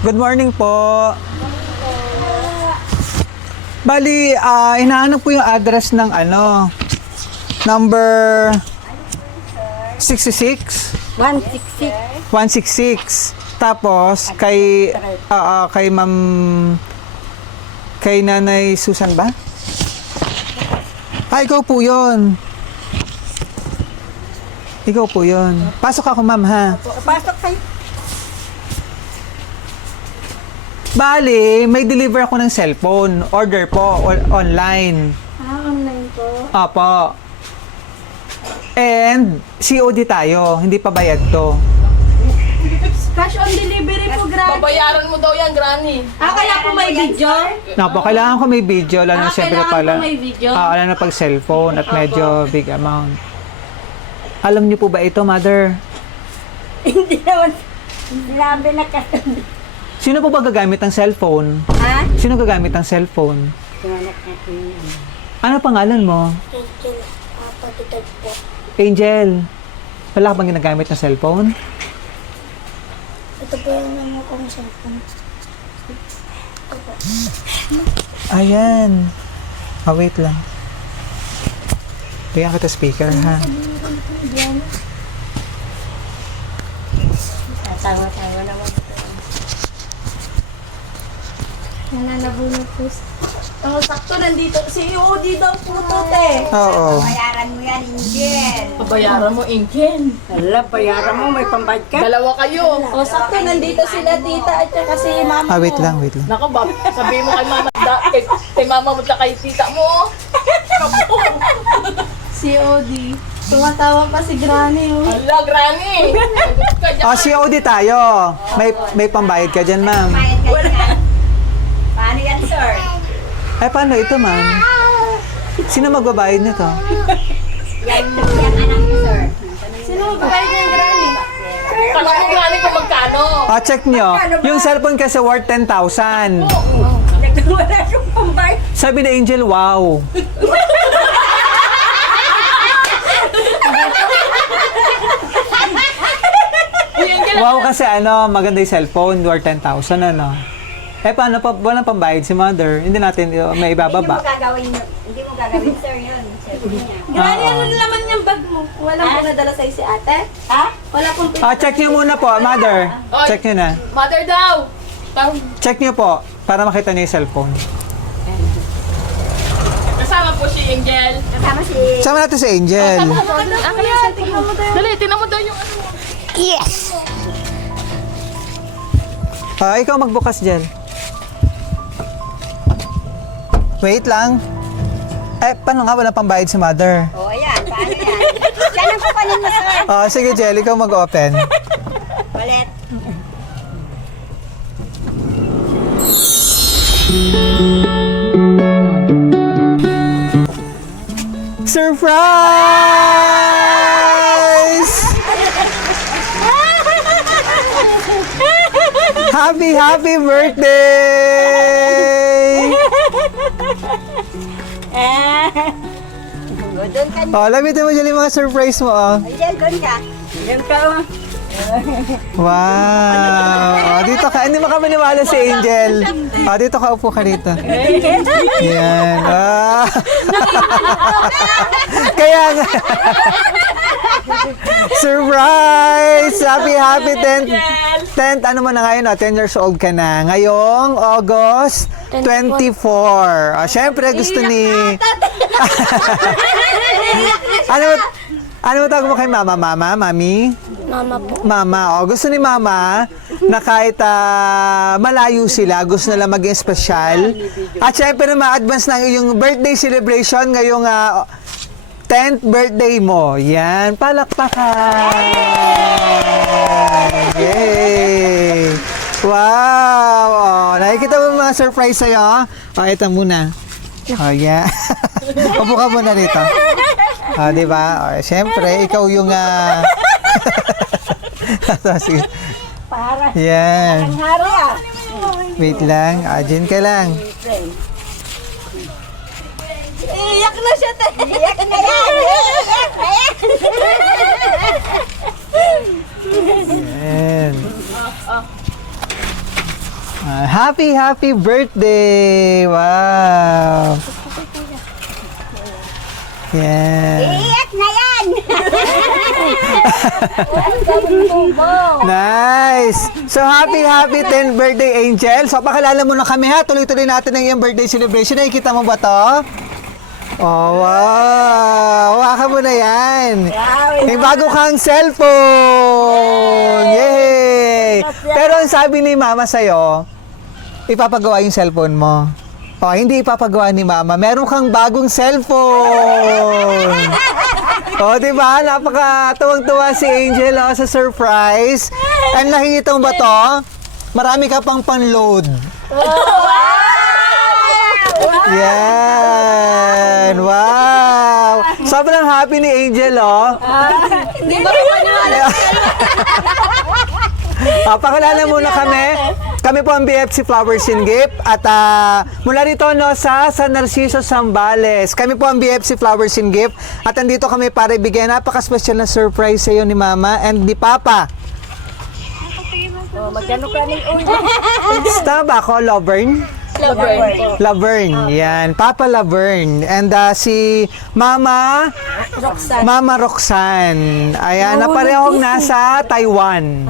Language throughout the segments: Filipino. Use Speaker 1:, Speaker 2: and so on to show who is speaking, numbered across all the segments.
Speaker 1: Good morning po. Bali, ah hinahanap po yung address ng ano, number 66,
Speaker 2: 166.
Speaker 1: 166. Tapos, kay, ah, ah, kay ma'am, kay nanay Susan ba? Ah, ikaw po yun. Ikaw po yun. Pasok ako, ma'am, ha?
Speaker 2: Pasok kayo.
Speaker 1: Bali, may deliver ako ng cellphone. Order po, o- online.
Speaker 2: Ah, online po.
Speaker 1: Apo. And, COD tayo. Hindi pa bayad to.
Speaker 2: Cash on delivery po, grabe.
Speaker 3: Babayaran mo daw yan, Granny.
Speaker 2: Ah, kaya po may video?
Speaker 1: Napo, kailangan ko may video. Lalo na
Speaker 2: Ah,
Speaker 1: siyempre
Speaker 2: kailangan
Speaker 1: pala.
Speaker 2: po may video?
Speaker 1: Ah, lalo na pag cellphone at medyo big amount. Alam niyo po ba ito, mother?
Speaker 2: Hindi naman. Grabe na kasi.
Speaker 1: Sino po ba gagamit ng cellphone?
Speaker 2: Ha?
Speaker 1: Sino gagamit ng cellphone?
Speaker 2: Anak natin yan.
Speaker 1: Ano pangalan mo?
Speaker 2: Angel, papatutag po.
Speaker 1: Angel. Wala ka bang ginagamit na cellphone?
Speaker 2: Ito po yung naman kong cellphone.
Speaker 1: Ayan. Ah, wait lang. Bigyan kita speaker, ha?
Speaker 2: Tawa-tawa naman po. Nananabunod po.
Speaker 3: Oh, sakto nandito. Si EOD daw po to, te.
Speaker 1: Oo.
Speaker 2: Bayaran mo yan, Angel.
Speaker 3: Babayaran mo, Inken.
Speaker 2: Hala, bayaran mo. May pambayad ka?
Speaker 3: Dalawa kayo. Oh, sakto nandito sila tita at saka si mama
Speaker 1: Ah, wait lang, wait lang.
Speaker 3: Nako, ba, sabihin mo kay mama, da, kay, kay mama mo at kay tita mo.
Speaker 2: COD. Tumatawa pa si Granny. Oh.
Speaker 3: Hala, Granny. Sagot ka dyan.
Speaker 1: Oh, COD tayo. May may pambayad ka dyan, ma'am.
Speaker 2: Paano yan, sir?
Speaker 1: Ay, paano ito, ma'am? Sino magbabayad nito?
Speaker 2: Yan, yan anak niyo, sir. Sino magbayad ng Granny?
Speaker 3: Granny, kung magkano.
Speaker 1: Ah, check nyo. Yung cellphone kasi worth 10,000.
Speaker 2: Wala siyang pambayad.
Speaker 1: Sabi ni Angel, wow. Wow kasi ano, maganda yung cellphone, worth 10,000 ano. Eh paano pa, walang pambayad si mother? Hindi natin uh, may
Speaker 4: Hindi mo
Speaker 1: ibababa.
Speaker 4: gagawin, hindi mo gagawin, sir, yun. Sabi niya.
Speaker 1: Oo.
Speaker 2: ano naman yung bag mo? Wala po nadala sa'yo si ate?
Speaker 4: Ha?
Speaker 2: Wala pong
Speaker 1: Ah, check nyo muna po, mother. Check nyo na.
Speaker 3: mother daw. Tawag,
Speaker 1: Check nyo po, para makita nyo yung cellphone.
Speaker 3: kasama po si Angel.
Speaker 4: Kasama si...
Speaker 1: Sama natin si Angel.
Speaker 3: Ah, kaya, tingnan mo daw. Dali, tingnan mo daw yung ano mo.
Speaker 1: Ah, ikaw magbukas dyan. Wait lang. Eh, paano nga walang pambayad si mother?
Speaker 4: O, oh, ayan. Paano yan? Yan ang kukunin mo, sir.
Speaker 1: Ah, sige, Jel, ikaw mag-open.
Speaker 4: Ulit.
Speaker 1: Surprise! Happy, happy birthday!
Speaker 4: O, doon ka.
Speaker 1: Oh, labitin mo dyan yung mga surprise mo, oh.
Speaker 4: Ayan, doon ka. Doon ka, oh.
Speaker 1: Wow! Oh, dito ka. Hindi mo kami niwala si Angel. Oh, dito ka. Upo ka dito. Yan. Ah. Kaya nga. Surprise! Happy, happy 10th. 10th, ano mo na ngayon? Oh, 10 years old ka na. Ngayong August 24. Oh, Siyempre, gusto ni... ano ano mo tawag mo kay mama, mama, mami?
Speaker 2: Mama po.
Speaker 1: Mama, oh, gusto ni Mama na kahit ah, malayo sila, gusto nila maging espesyal. At syempre naman, advance ng iyong birthday celebration ngayong ah, 10th birthday mo. Yan, palakpakan! Yay! Wow! Oh, nakikita mo mga surprise sa'yo? Oh, ito muna. Oh, yeah. Upo ka muna dito. Ah, di ba? Oh, syempre, ikaw yung ah, Sige.
Speaker 4: Para.
Speaker 1: Yan.
Speaker 4: Ang hari, ah.
Speaker 1: Wait lang. Ah, dyan ka lang.
Speaker 2: Iyak na siya, te.
Speaker 4: Iyak na yan. Iyak na yan.
Speaker 1: Ah, happy, happy birthday! Wow! Yeah.
Speaker 4: Iyak na yan!
Speaker 1: Nice! So, happy, happy 10th birthday, Angel. So, pakilala mo na kami ha. Tuloy-tuloy natin ang iyong birthday celebration. Nakikita mo ba to? Oh, wow! Hawakan mo na yan. May bago kang cellphone! Yay! Pero ang sabi ni Mama sa'yo, ipapagawa yung cellphone mo. Oh, hindi ipapagawa ni Mama. Meron kang bagong cellphone! Oh, di ba? Napaka tuwang-tuwa si Angel oh, sa surprise. And nakikita mo ba to? Marami ka pang pan-load. Yan! Wow! Sobrang happy ni Angel, oh.
Speaker 2: Hindi ba ko maniwala?
Speaker 1: Ah, pakilala muna kami. Kami po ang BFC Flowers and Gift at ah, mula rito no sa San Narciso Zambales. Kami po ang BFC Flowers and Gift at andito kami para ibigay napaka-special na surprise sa iyo ni Mama and ni Papa.
Speaker 4: Oh, magkano ka ni
Speaker 1: Tama ako, Lovern?
Speaker 3: Laverne.
Speaker 1: Laverne, yan. Papa Laverne. And ah, si Mama, Mama Roxanne. Ayan, na parehong nasa Taiwan.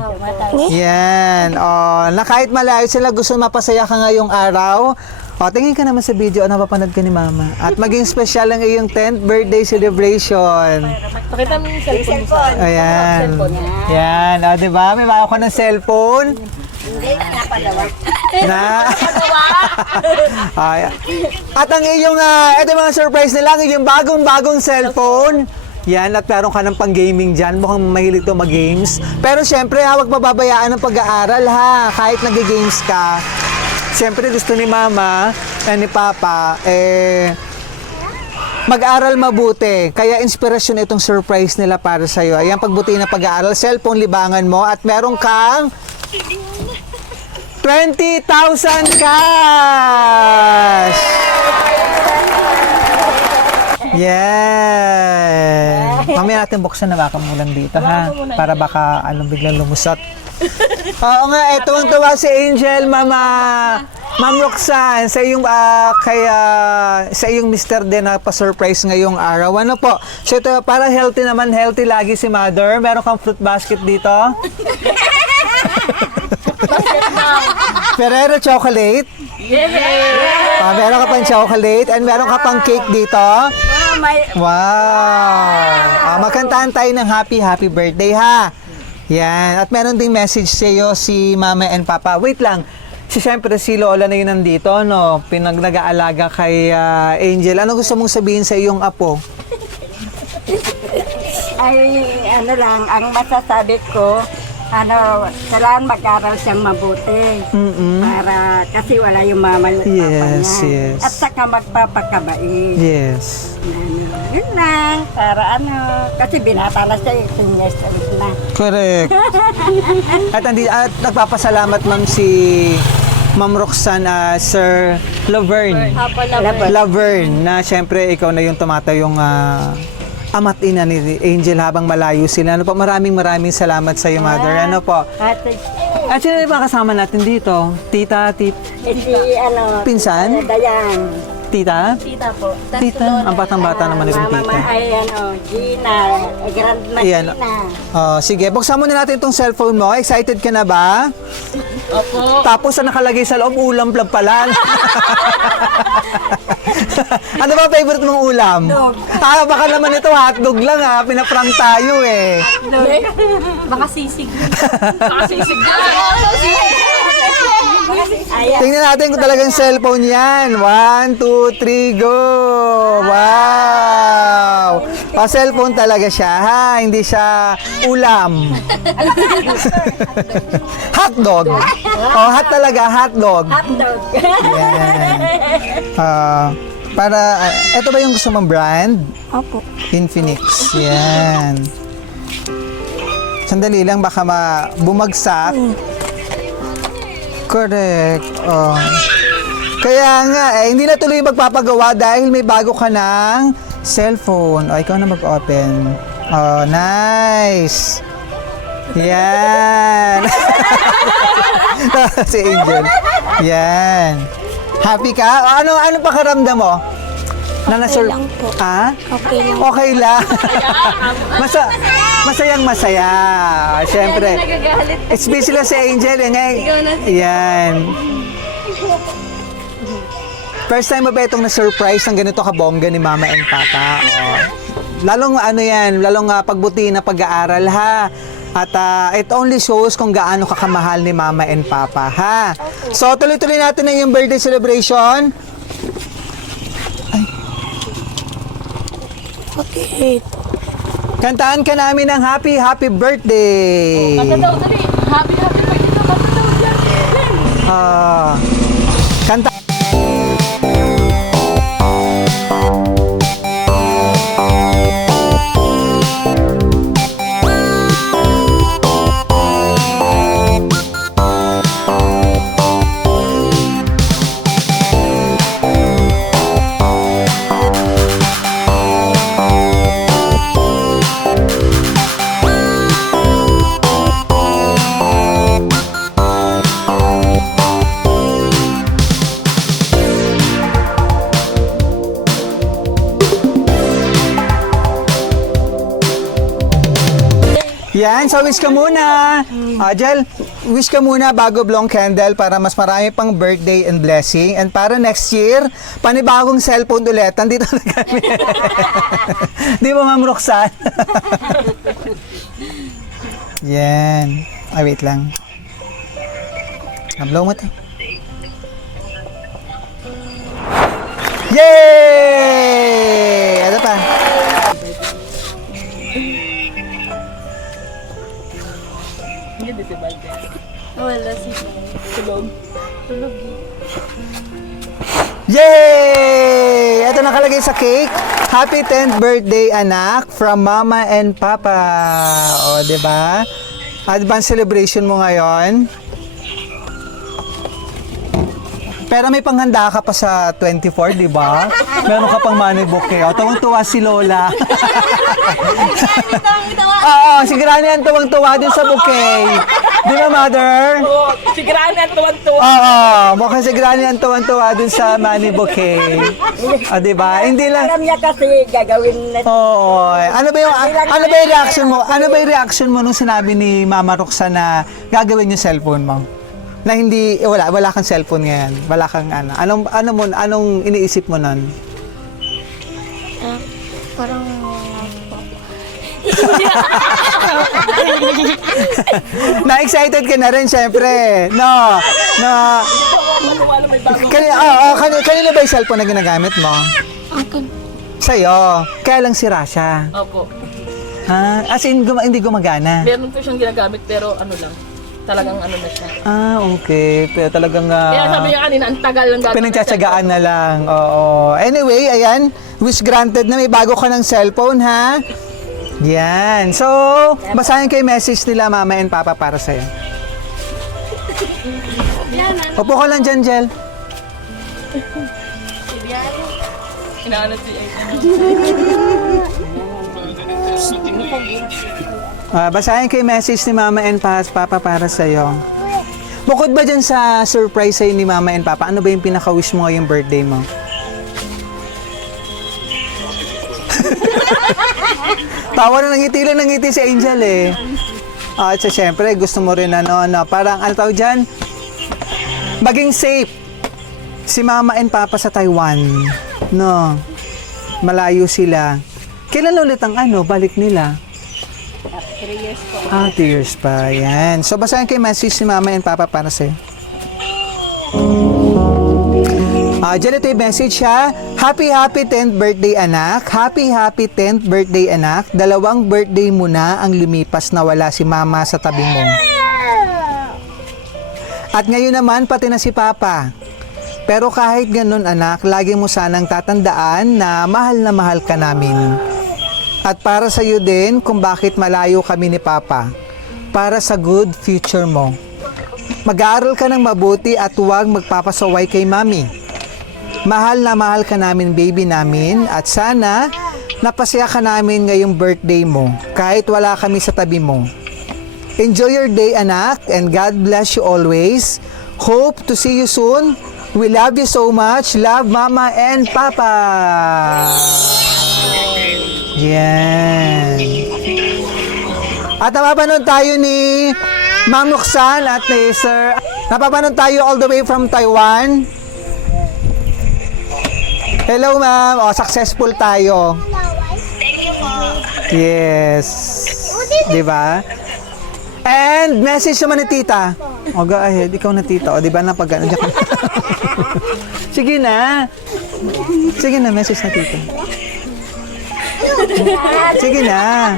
Speaker 1: Yan. Oh, na kahit malayo sila, gusto mapasaya ka ngayong araw. O, tingin ka naman sa video, ano napapanood ka ni Mama. At maging special ang iyong 10th birthday celebration.
Speaker 3: Pakita mo yung cellphone.
Speaker 1: Ayan.
Speaker 3: Cellphone.
Speaker 1: Yan. O, di ba? May bago ka ng cellphone. Na Ay, at ang iyong uh, ito yung mga surprise nila ang iyong bagong-bagong cellphone yan, at meron ka ng pang-gaming dyan. Mukhang mahilig to mag-games. Pero syempre, ha, huwag mababayaan ng pag-aaral, ha. Kahit nag-games ka. Syempre, gusto ni Mama and ni Papa, eh, mag-aral mabuti. Kaya inspirasyon itong surprise nila para sa'yo. Ayan, pagbuti na pag-aaral, cellphone libangan mo, at meron kang 20,000 cash! Yan! Mamaya natin buksan na baka mulan dito, ha? Para baka ano, biglang lumusot. Oo nga, eh, tuwang-tuwa si Angel, Mama. Ma'am Roxanne, sa iyong ah, kaya sa iyong Mr. din na pa-surprise ngayong araw. Ano po? So ito, para healthy naman, healthy lagi si Mother. Meron kang fruit basket dito. Ferrero chocolate.
Speaker 3: Yeah!
Speaker 1: Ah, meron ka pang chocolate and meron ka pang cake dito.
Speaker 4: Oh, may...
Speaker 1: Wow! Ah, magkantahan tayo ng happy, happy birthday ha. Yan. At meron ding message sa iyo si Mama and Papa. Wait lang. Si siyempre si Lola na yun nandito, no? Pinag nag-aalaga kay ah, Angel. Ano gusto mong sabihin sa iyong apo?
Speaker 4: Ay, ano lang, ang masasabi ko, ano, kailangan mag-aral siyang mabuti.
Speaker 1: Mm-mm.
Speaker 4: Para, kasi wala yung mama papa
Speaker 1: Yes,
Speaker 4: niya.
Speaker 1: yes.
Speaker 4: At saka magpapakabait.
Speaker 1: Yes.
Speaker 4: Ano, yun lang, para ano, kasi binata na siya, 18 years old na.
Speaker 1: Correct. at, andi, at nagpapasalamat ma'am si Ma'am Roxanne, ah, Sir Laverne.
Speaker 2: Na po.
Speaker 1: Laverne, na siyempre ikaw na yung tumatayong ah, ama't ina ni Angel habang malayo sila. Ano po, maraming maraming salamat sa iyo, Mother. Ano po?
Speaker 4: At
Speaker 1: At sino yung mga kasama natin dito? Tita, tit,
Speaker 4: eh, si, ano,
Speaker 1: pinsan?
Speaker 4: Dayan.
Speaker 1: Tita?
Speaker 2: Tita po. Tas
Speaker 1: Tita? Ang batang-bata naman itong
Speaker 4: Mama,
Speaker 1: tita.
Speaker 4: ma- ay, ano, Gina, eh, grandma
Speaker 1: Ayan.
Speaker 4: Gina.
Speaker 1: Oh, sige, buksan muna natin itong cellphone mo. Excited ka na ba?
Speaker 3: Opo.
Speaker 1: Tapos ang nakalagay sa loob, ulam lang pala. ano ba favorite mong ulam? Ah, baka naman ito hotdog lang ha. Pinaprank tayo eh.
Speaker 2: Baka sisig.
Speaker 3: Nakasisig na.
Speaker 1: Tingnan natin kung talagang cellphone yan. One, two, three, go! Wow! Pa cellphone talaga siya, ha? Hindi siya ulam. hotdog. Oh, hot talaga, hotdog.
Speaker 4: Hotdog.
Speaker 1: Yan. Ah, para, ah, ito ba yung gusto mong brand?
Speaker 4: Opo.
Speaker 1: Infinix. Yan. Sandali lang, baka ma bumagsak. Correct. Oh. Kaya nga, eh, hindi na tuloy magpapagawa dahil may bago ka ng cellphone. O, ikaw na mag-open. Oh, nice. Yan. si Angel. Yan. Happy ka? O, Ano ano pakaramdam mo? Na nasur-
Speaker 2: lang po.
Speaker 1: Ah?
Speaker 2: Okay lang.
Speaker 1: Okay lang. Masa masayang masaya. Siyempre. Especially si Angel. Eh, ngay- Yan. First time mo ba itong na-surprise ng ganito kabongga ni Mama and Papa? Oh. Lalong ano yan, lalong uh, pagbuti na pag-aaral ha. At ah, it only shows kung gaano kakamahal ni Mama and Papa ha. So tuloy-tuloy natin na yung birthday celebration.
Speaker 2: Okay.
Speaker 1: Kantaan ka namin ng happy, happy birthday!
Speaker 3: Kanta daw, dali. Happy, happy birthday. Kanta daw yan.
Speaker 1: Ah, kanta. Yan, so wish ka muna. Ah, Jel, wish ka muna bago blong candle para mas marami pang birthday and blessing. And para next year, panibagong cellphone ulit. Nandito na kami. Di ba, Ma'am Roxanne? Yan. Ay, wait lang. Blow mo to. Yay! Ano pa?
Speaker 3: Si Balde.
Speaker 2: Wala si
Speaker 3: Tulog.
Speaker 1: Yay! Ito nakalagay sa cake. Happy 10th birthday, anak, from Mama and Papa. O, di ba? Advance celebration mo ngayon. Pero may panghanda ka pa sa 24, di ba? Meron ka pang money bouquet. O, tawang-tuwa si Lola. Oo, si Granny ang tuwang-tuwa din sa bouquet. Di ba, Mother?
Speaker 3: Oo, siguraan na tuwan-tuwa.
Speaker 1: Oo, mukhang si Granny ang tuwang-tuwa dun sa money bouquet. O, di ba? Hindi lang,
Speaker 4: Alam niya kasi gagawin na
Speaker 1: Oo. Ano ba yung ano ba yung reaction mo? Ano ba yung reaction mo nung sinabi ni Mama Roxanne na gagawin yung cellphone mo? Na hindi eh, wala wala kang cellphone ngayon. Wala kang ano. Anong ano mo anong iniisip mo nun?
Speaker 2: Ah, parang
Speaker 1: Na-excited ka na rin syempre. No. No. Kanina, oh, oh, kanina, kanina ba yung cellphone na ginagamit mo?
Speaker 2: akin.
Speaker 1: Sa'yo. Kaya lang sira siya.
Speaker 3: Opo.
Speaker 1: Ha? As in, guma- hindi gumagana.
Speaker 3: Meron po siyang ginagamit pero ano lang. Talagang ano na siya.
Speaker 1: Ah, okay. Pero talagang... ah,
Speaker 3: Kaya sabi niya kanina, ang tagal lang gagawin.
Speaker 1: Pinagtsatsagaan na lang. Oo. Anyway, ayan. Wish granted na may bago ka ng cellphone, ha? Yan. So, basahin ko yung message nila mama and papa para sa'yo. Upo ka lang dyan, Jel.
Speaker 3: Inaano si
Speaker 1: Ah, basahin ko yung message ni mama and pa- papa para sa'yo. Bukod ba dyan sa surprise sa'yo ni mama and papa, ano ba yung pinaka-wish mo ngayong birthday mo? Tawa na ng ngiti lang ng ngiti si Angel eh. Ah, at sa syempre, gusto mo rin ano, ano, parang ano tawag dyan? Maging safe si mama and papa sa Taiwan. No. Malayo sila. Kailan ulit ang ano, balik nila?
Speaker 4: 3 years po.
Speaker 1: Ah, 2 years pa. Yan. So, basahin yung message ni mama and papa para sa'yo. Ah, dyan ito yung message ha. Happy, happy 10th birthday anak. Happy, happy 10th birthday anak. Dalawang birthday mo na ang lumipas na wala si mama sa tabi mo. At ngayon naman, pati na si papa. Pero kahit ganun anak, lagi mo sanang tatandaan na mahal na mahal ka namin. At para sa iyo din kung bakit malayo kami ni Papa. Para sa good future mo. Mag-aaral ka ng mabuti at huwag magpapasaway kay Mami. Mahal na mahal ka namin baby namin at sana napasaya ka namin ngayong birthday mo kahit wala kami sa tabi mo. Enjoy your day anak and God bless you always. Hope to see you soon. We love you so much. Love Mama and Papa. Yan. At napapanood tayo ni Ma'am Roxanne at ni Sir. Napapanood tayo all the way from Taiwan. Hello ma'am. O, successful tayo. Yes. Di ba? And message naman ni tita. O, go ahead. Ikaw na tita. O, di ba napag ano? Sige na. Sige na, message na tita. Sige na.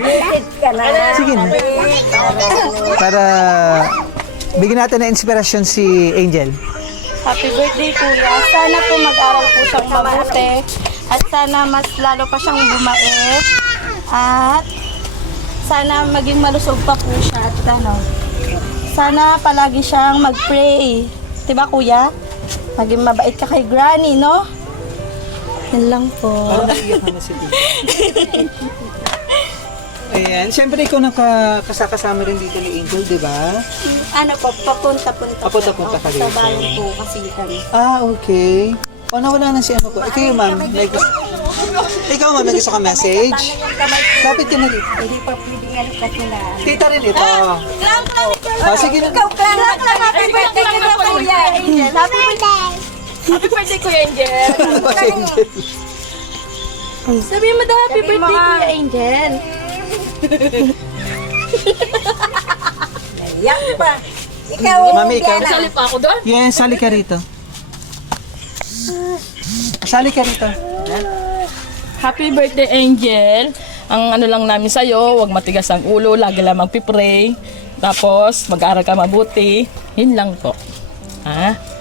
Speaker 1: Sige na. Para bigyan natin ng inspirasyon si Angel.
Speaker 5: Happy birthday kuya. Sana po mag-aral po siyang mabuti. At sana mas lalo pa siyang bumait. At sana maging malusog pa po siya. At ano, sana palagi siyang mag-pray. Diba kuya? Maging mabait ka kay Granny, no? Yan lang po.
Speaker 1: Ayan, siyempre ikaw nakakasama rin dito ni Angel, di ba?
Speaker 5: Ano po, papunta-punta po.
Speaker 1: Papunta-punta ka
Speaker 5: Sa
Speaker 1: dito.
Speaker 5: bayan po kasi kami.
Speaker 1: Ah, okay. O, nawala na si ano ko. Ikaw yung ma'am. May gusto. Ikaw ma'am, may gusto ka message? Lapit ka na dito.
Speaker 4: Hindi pa pwedeng kasi na.
Speaker 1: Tita rin ito. Oh, sige na.
Speaker 4: Ikaw lang lang happy birthday ka na kuya.
Speaker 5: Happy birthday!
Speaker 3: Happy birthday, Kuya Angel.
Speaker 1: Angel?
Speaker 5: Sabihin mo daw happy birthday, Kuya Angel.
Speaker 4: Yak pa. Ikaw,
Speaker 1: Mami, ikaw.
Speaker 3: Sali pa ako doon.
Speaker 1: Yes, sali ka rito. Sali ka rito.
Speaker 3: Happy birthday, Angel. Ang ano lang namin sa'yo, huwag matigas ang ulo, lagi lang magpipray. Tapos, mag-aaral ka mabuti. Yun lang po. Ha?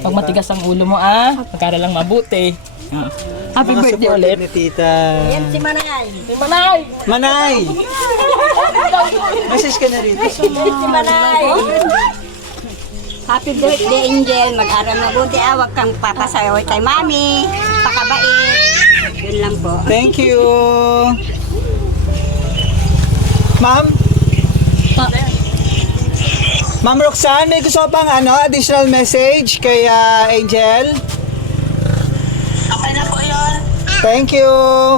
Speaker 3: Huwag matigas ang ulo mo, ah. Mag-aaral lang mabuti. Ah. Happy
Speaker 1: Mga
Speaker 3: birthday
Speaker 1: supportive
Speaker 3: ulit.
Speaker 1: ni Tita.
Speaker 4: Si Manay.
Speaker 3: Hey, Manay!
Speaker 1: Manay! Message ka na rito.
Speaker 4: Si Manay. Happy birthday, Angel. Mag-aral mabuti. Ah, huwag kang papasayaway kay Mami. Pakabait. Yun lang po.
Speaker 1: Thank you. Ma'am? Ma'am Roxanne, may gusto pang ano, additional message kay ah, Angel? Okay na po yun. Thank you.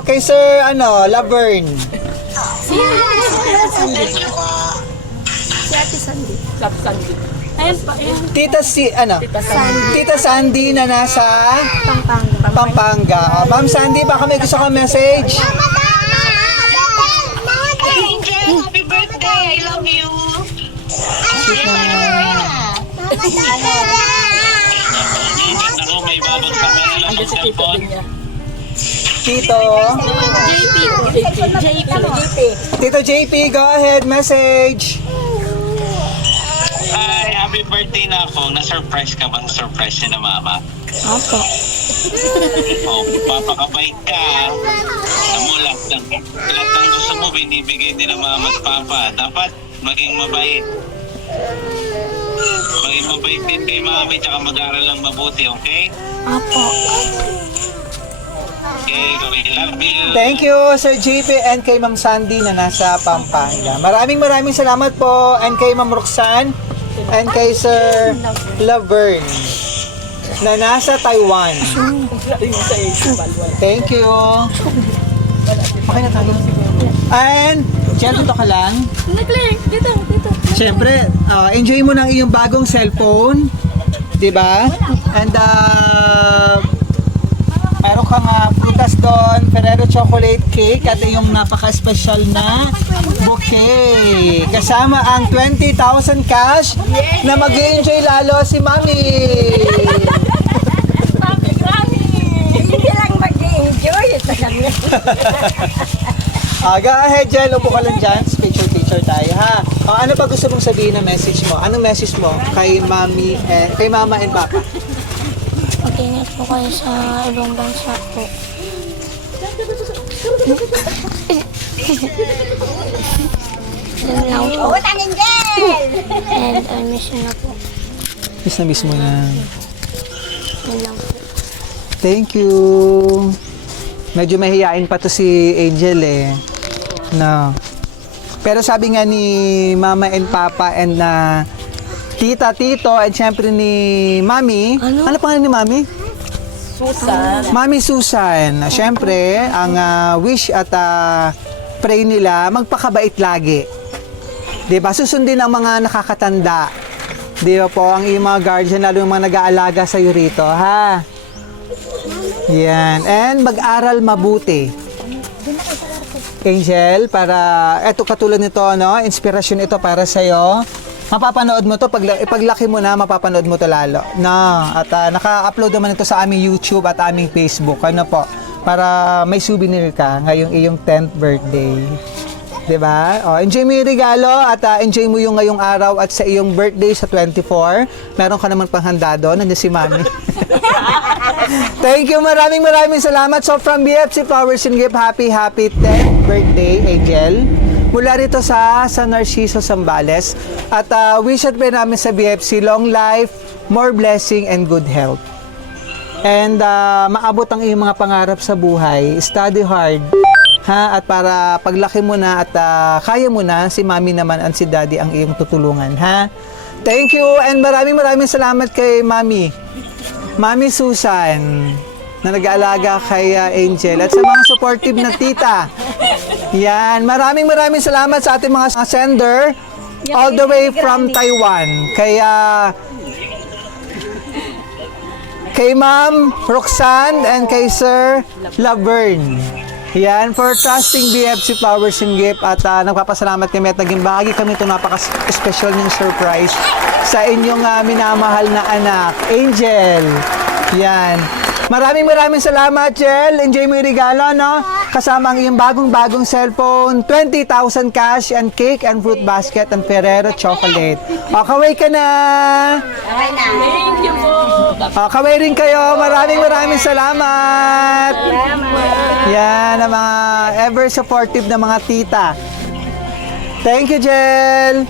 Speaker 1: Kay Sir, ano, Laverne.
Speaker 5: Si Ate Sandy.
Speaker 3: Happy Sunday.
Speaker 5: Ayan pa, ayan.
Speaker 1: Tita si, ano? Tita Sandy na nasa
Speaker 5: Pampanga.
Speaker 1: Pampanga. Oh, Ma'am Sandy, baka may gusto ka message?
Speaker 6: Angel, happy birthday! I love you! Ako, may
Speaker 3: tito
Speaker 6: cellphone.
Speaker 5: JP po. JP.
Speaker 1: Tito JP, go ahead, message.
Speaker 6: Hi, happy birthday na ako. Na-surprise ka bang surprise niya na mama?
Speaker 5: Opo.
Speaker 6: Oh, papakabait ka. Alam lahat ng, lahat ng gusto mo, binibigay din ng mama at papa. Dapat maging mabait. Maging mabait din kay mami, tsaka mag-aral lang mabuti, okay?
Speaker 5: Opo.
Speaker 6: Okay, we love you.
Speaker 1: Thank you, Sir JP and kay Ma'am Sandy na nasa Pampanga. Maraming maraming salamat po and kay Ma'am Roxanne and kay Sir Laverne na nasa Taiwan. Thank you. Okay na tayo. And, Jen, dito ka lang.
Speaker 5: Nag-click. Dito, dito.
Speaker 1: Siyempre, ah, enjoy mo ng iyong bagong cellphone. 'Di ba? And uh, meron kang uh, prutas doon, Ferrero chocolate cake at yung napaka-special na bouquet. Kasama ang 20,000 cash na mag enjoy lalo si Mami.
Speaker 4: Hindi lang mag-enjoy sa kanya.
Speaker 1: Ah, go ahead, Jen. Upo ka lang dyan. Picture picture tayo, ha? Ah, ano pa gusto mong sabihin na message mo? Anong message mo kay Mami and kay Mama and Papa?
Speaker 5: Mag-ingat po kayo sa ibang bansa po. Yan lang po. And I miss you na po.
Speaker 1: Miss na miss mo na.
Speaker 5: Yan lang po.
Speaker 1: Thank you. Medyo mahihain pa to si Angel eh. No. Pero sabi nga ni Mama and Papa and na tita, tito, at syempre ni Mami. Ano? Ano pangalan ni Mami?
Speaker 3: Susan.
Speaker 1: Mami Susan, syempre, ang ah, wish at ah, pray nila, magpakabait lagi. 'Di ba? Susundin ang mga nakakatanda. 'Di ba po, ang iyong mga guardian, lalo yung mga nag-aalaga sa iyo rito, ha? Yan. And mag-aral mabuti. Angel, para, eto katulad nito, no? Inspirasyon ito para sa'yo. Mapapanood mo to, pag, ipaglaki mo na, mapapanood mo to lalo. No, at ah, naka-upload naman ito sa aming YouTube at aming Facebook. Ano po? Para may souvenir ka ngayong iyong 10th birthday. 'Di ba? Oh, enjoy mo yung regalo at ah, enjoy mo yung ngayong araw at sa iyong birthday sa 24. Meron ka naman panghanda doon, nandiyan si Mami. Thank you, maraming maraming salamat. So from BFC Flowers and Gift, happy, happy 10th birthday, Angel. Mula rito sa San Narciso, Zambales. At uh, wish at namin sa BFC, long life, more blessing, and good health. And uh, maabot ang iyong mga pangarap sa buhay. Study hard. Ha? At para paglaki mo na at uh, kaya mo na, si mami naman at si daddy ang iyong tutulungan. Ha? Thank you and maraming maraming salamat kay mami. Mami Susan na nag-aalaga kay uh, Angel at sa mga supportive na tita. Yan, maraming maraming salamat sa ating mga sender all the way from Taiwan. Kaya kay Ma'am Roxanne and kay Sir Laverne. Yan, for trusting BFC Flowers and Gift at ah, nagpapasalamat kami at naging bahagi kami ito napaka-special ng surprise sa inyong ah, minamahal na anak, Angel. Yan. Maraming maraming salamat, Jel. Enjoy mo yung regalo, no? Kasama ang iyong bagong-bagong cellphone, 20,000 cash and cake and fruit basket and Ferrero chocolate. O, kaway ka na!
Speaker 2: Okay na.
Speaker 3: Thank you po.
Speaker 1: O, kaway rin kayo. Maraming maraming salamat. Yan, ang mga ever supportive na mga tita. Thank you, Jel.